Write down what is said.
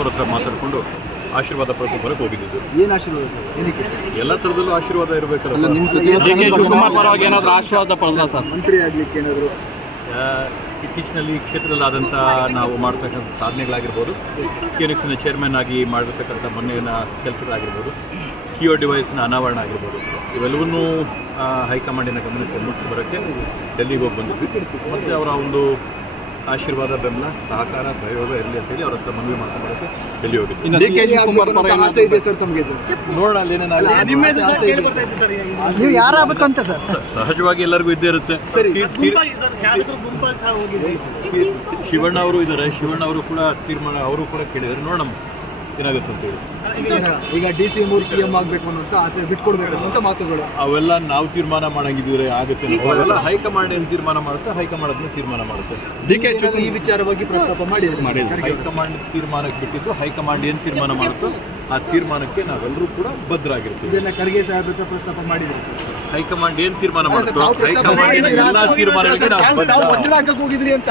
ಅವ್ರ ಹತ್ರ ಮಾತಾಡಿಕೊಂಡು ಆಶೀರ್ವಾದ ಪಡೆದು ಬರಕ್ಕೆ ಹೋಗಿದ್ದು. ಏನು ಆಶೀರ್ವಾದ? ಏನಕ್ಕೆ? ಎಲ್ಲ ಥರದಲ್ಲೂ ಆಶೀರ್ವಾದ ಇರಬೇಕಲ್ಲ. ಶಿವಕುಮಾರ್ ಪರವಾಗಿ ಏನಾದರೂ ಆಶೀರ್ವಾದ ಪಡೆದ ಸರ್? ಮಂತ್ರಿ ಆಗಲಿಕ್ಕೆ ಏನಾದರೂ ಇತ್ತೀಚಿನಲ್ಲಿ ಕ್ಷೇತ್ರದಲ್ಲಾದಂಥ ನಾವು ಮಾಡ್ತಕ್ಕಂಥ ಸಾಧನೆಗಳಾಗಿರ್ಬೋದು, KNXನ ಚೇರ್ಮನ್ ಆಗಿ ಮಾಡಿರ್ತಕ್ಕಂಥ ಮೊನ್ನೆಯ ಕೆಲಸಗಳಾಗಿರ್ಬೋದು, ಕಿಯೋ ಡಿವೈಸ್ನ ಅನಾವರಣ ಆಗಿರ್ಬೋದು, ಇವೆಲ್ಲವನ್ನೂ ಹೈಕಮಾಂಡಿನ ಗಮನಕ್ಕೆ ಮುಟ್ಟಿಸಿ ಬರೋಕ್ಕೆ ಡೆಲ್ಲಿಗೆ ಹೋಗಿ ಬಂದಿದ್ವಿ. ಮತ್ತು ಅವರ ಒಂದು ಆಶೀರ್ವಾದ, ಬೆಂಬಲ, ಸಹಕಾರ, ಪ್ರಯೋಗ ಇರಲಿ ಅಂತೇಳಿ ಅವ್ರ ಹತ್ರ ಮನವಿ ಮಾಡ್ಕೊಂಡ್ಬರೋಕ್ಕೆ ಡೆಲ್ಲಿ ಹೋಗಿದ್ವಿ. ಆಸೆ ಇದೆ ಸರ್ ತಮಗೆ ಸರ್? ನೋಡೋಣ ಅಲ್ಲೇನೇನಾಗಲಿ. ನೀವು ಯಾರಾಗಬೇಕಂತ ಸರ್? ಸಹಜವಾಗಿ ಎಲ್ಲರಿಗೂ ಇದ್ದೇ ಇರುತ್ತೆ. ಶಿವಣ್ಣ ಅವರು ಇದ್ದಾರೆ, ಶಿವಣ್ಣ ಅವರು ಕೂಡ ತೀರ್ಮಾನ ಅವರು ಕೂಡ ಕೇಳಿದ್ದಾರೆ. ನೋಡೋಣ ಏನಾಗುತ್ತೆ ಅಂತೇಳಿ. ಈಗ DC ಮೂರು CM ಆಗಬೇಕು ಅನ್ನೋಂಥ ಆಸೆ ಬಿಟ್ಕೊಡ್ಬೇಕು ಅಂತ ಮಾತುಗಳು ಅವೆಲ್ಲ ನಾವು ತೀರ್ಮಾನ ಮಾಡಂಗಿದ್ರೆ ಆಗುತ್ತೆ. ಅವೆಲ್ಲ ಹೈಕಮಾಂಡ್ ಏನು ತೀರ್ಮಾನ ಮಾಡುತ್ತೆ, ಹೈಕಮಾಂಡ್ ಅದನ್ನ ತೀರ್ಮಾನ ಮಾಡುತ್ತೆ. ಈ ವಿಚಾರವಾಗಿ ಪ್ರಸ್ತಾಪ ಮಾಡಿ ಹೈಕಮಾಂಡ್ ತೀರ್ಮಾನಕ್ಕೆ ಬಿಟ್ಟಿದ್ದು, ಹೈಕಮಾಂಡ್ ಏನು ತೀರ್ಮಾನ ಮಾಡುತ್ತೋ ಆ ತೀರ್ಮಾನಕ್ಕೆ ನಾವೆಲ್ಲರೂ ಕೂಡ ಬದ್ಧರಾಗಿರ್ತೀವಿ. ಇದನ್ನ ಖರ್ಗೆ ಸಾಹೇಬ್ ಹತ್ರ ಪ್ರಸ್ತಾಪ ಮಾಡಿದ್ರೆ ಹೈಕಮಾಂಡ್ ಏನು ತೀರ್ಮಾನ ಮಾಡುತ್ತೋ ಹೈಕಮಾಂಡಿನ ಎಲ್ಲ ತೀರ್ಮಾನಗಳಿಗೆ ನಾವು ಹೋಗಿದ್ರಿ ಅಂತ